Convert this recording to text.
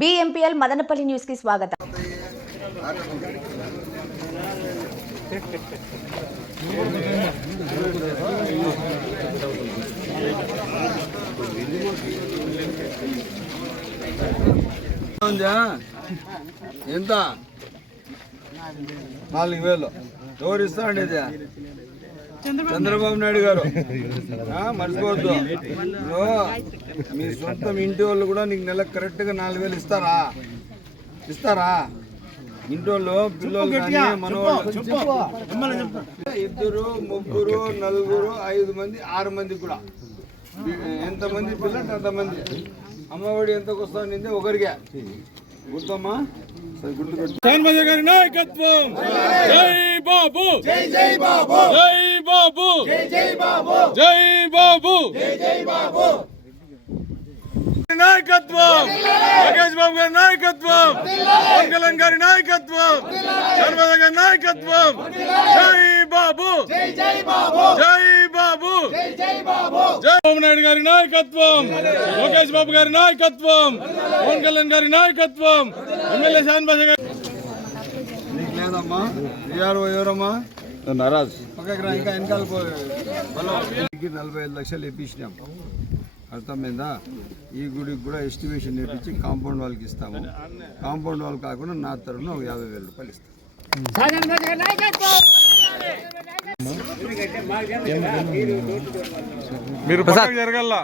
బిఎంపీఎల్ మదనపల్లి న్యూస్కి స్వాగతం ఎంత? నాలుగు వేలు. ఎవరు ఇస్తా అండి చంద్రబాబు నాయుడు గారు. ఆ, మర్చిపోవద్దు. మీ సొంతం ఇంటి వాళ్ళు కూడా నీకు నెలకు కరెక్ట్గా నాలుగు వేలు ఇస్తారా? ఇస్తారా? ఇంటి వాళ్ళు పిల్లలు మనవాళ్ళు. ఇద్దరు ముగ్గురు నలుగురు ఐదు మంది ఆరు మంది కూడా. ఎంతమంది పిల్లలు అంతమంది. అమ్మఒడి ఎంతకు వస్తుంది ఒకరికే. గుర్తమ్మా? సరే గుర్తుపెట్టు హనుమజ గారి నాయకత్వం జై బాబు. జై జై బాబు. జై బాబు. జై జై బాబు. జై బాబు. జై జై బాబు. నాయకత్వం. లోకేష్ బాబు గారి నాయకత్వం. కళ్యాణ్ గారి నాయకత్వం. హనుమజ గారి నాయకత్వం. జై బాబు. జై జై బాబు. జై బాబు. జై జై బాబు. చంద్రబాబు నాయుడు గారి నాయకత్వం. లోకేష్ బాబు గారి నాయకత్వం. పవన్ కళ్యాణ్ గారి నాయకత్వం. ఎమ్మెల్యే శాన్భాష గారి నీకు లేదమ్మా. ఎవరమ్మా నారాజ్. ఇంకా వెనకాల. నలభై ఐదు లక్షలు ఇప్పించినాం అర్థమైందా? ఈ గుడికి కూడా ఎస్టిమేషన్ నేర్పించి కాంపౌండ్ వాళ్ళకి ఇస్తాము. కాంపౌండ్ వాళ్ళు కాకుండా నా తరఫున ఒక యాభై వేల రూపాయలు ఇస్తాం. మీరు జరగల్లా?